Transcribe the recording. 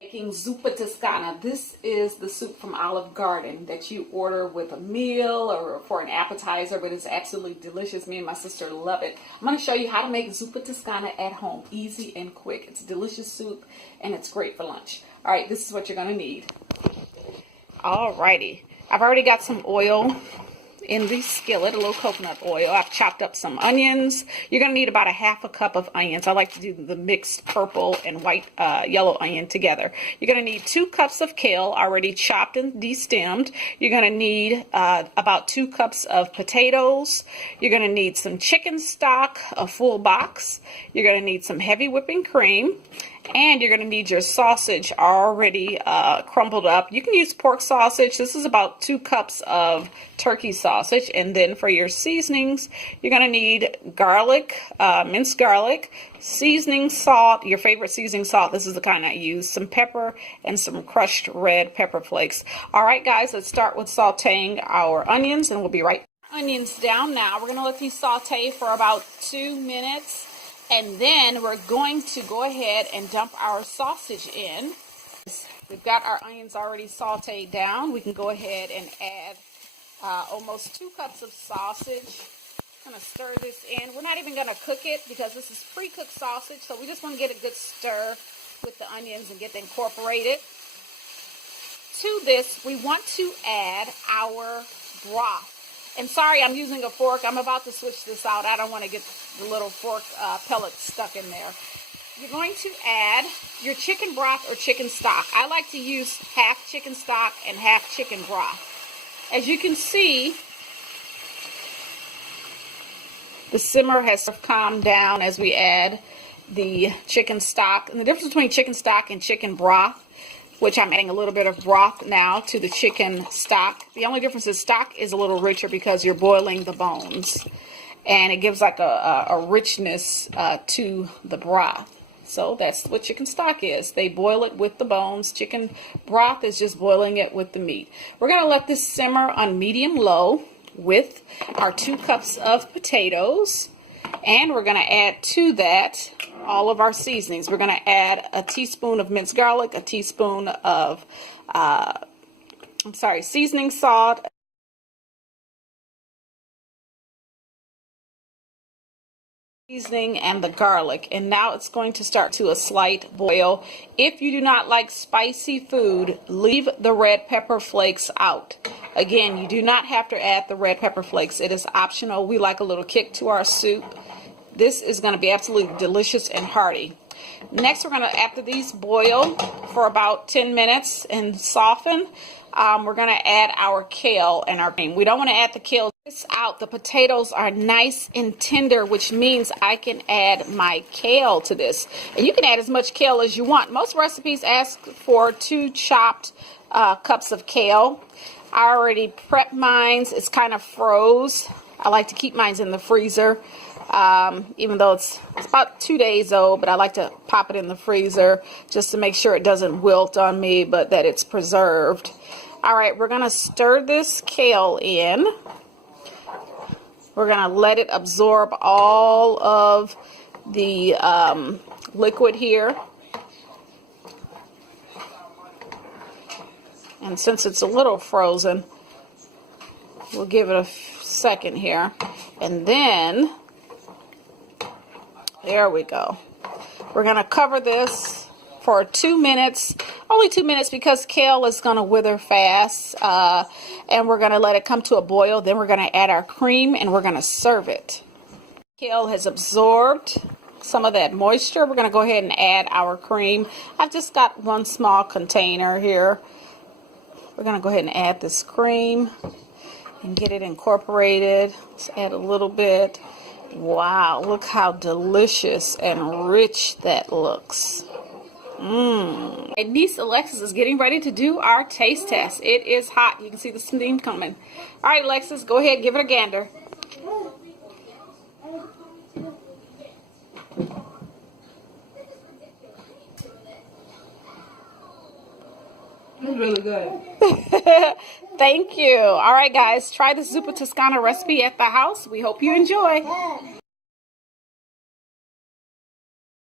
Making Zuppa Toscana. This is the soup from Olive Garden that you order with a meal or for an appetizer, but it's absolutely delicious. Me and my sister love it. I'm going to show you how to make Zuppa Toscana at home. Easy and quick. It's a delicious soup and it's great for lunch. All right, this is what you're going to need. Alrighty, I've already got some oil in the skillet, a little coconut oil. I've chopped up some onions. You're going to need about a half a cup of onions. I like to do the mixed purple and white yellow onion together. You're going to need 2 cups of kale already chopped and destemmed. You're going to need about 2 cups of potatoes. You're going to need some chicken stock, a full box. You're going to need some heavy whipping cream. And you're going to need your sausage already crumbled up. You can use pork sausage. This is about 2 cups of turkey sausage. And then for your seasonings, you're going to need garlic, minced garlic, seasoning salt, your favorite seasoning salt. This is the kind I use. Some pepper and some crushed red pepper flakes. All right, guys, let's start with sauteing our onions, and we'll be right back. Onions down now. We're going to let these saute for about 2 minutes. And then we're going to go ahead and dump our sausage in. We've got our onions already sauteed down. We can go ahead and add almost 2 cups of sausage. I'm going to stir this in. We're not even going to cook it because this is pre-cooked sausage. So we just want to get a good stir with the onions and get them incorporated. To this, we want to add our broth. And sorry, I'm using a fork. I'm about to switch this out. I don't want to get the little fork pellet stuck in there. You're going to add your chicken broth or chicken stock. I like to use half chicken stock and half chicken broth. As you can see, the simmer has calmed down as we add the chicken stock. And the difference between chicken stock and chicken broth, which I'm adding a little bit of broth now to the chicken stock. The only difference is stock is a little richer because you're boiling the bones. And it gives like a richness to the broth. So that's what chicken stock is. They boil it with the bones. Chicken broth is just boiling it with the meat. We're going to let this simmer on medium-low with our 2 cups of potatoes. And we're going to add to that all of our seasonings. We're going to add a teaspoon of minced garlic, a teaspoon of, seasoning salt, seasoning, and the garlic. And now it's going to start to a slight boil. If you do not like spicy food, leave the red pepper flakes out. Again, you do not have to add the red pepper flakes. It is optional. We like a little kick to our soup. This is going to be absolutely delicious and hearty. Next, we're going to, after these boil for about 10 minutes and soften, we're going to add our kale and our cream. We don't want to add the kale out. The potatoes are nice and tender, which means I can add my kale to this. And you can add as much kale as you want. Most recipes ask for 2 chopped cups of kale. I already prepped mine. It's kind of froze. I like to keep mine in the freezer. Even though it's about 2 days old, but I like to pop it in the freezer just to make sure it doesn't wilt on me, but that it's preserved. All right, we're going to stir this kale in. We're going to let it absorb all of the liquid here. And since it's a little frozen, we'll give it a second here. And then there we go. We're going to cover this for 2 minutes. Only 2 minutes because kale is going to wither fast. And we're going to let it come to a boil. Then we're going to add our cream and we're going to serve it. Kale has absorbed some of that moisture. We're going to go ahead and add our cream. I've just got 1 small container here. We're going to go ahead and add this cream and get it incorporated. Let's add a little bit. Wow, look how delicious and rich that looks. My niece Alexis is getting ready to do our taste test. It is hot. You can see the steam coming. All right, Alexis, go ahead, give it a gander. It's really good. Thank you. All right, guys, try the Zuppa Toscana recipe at the house. We hope you enjoy.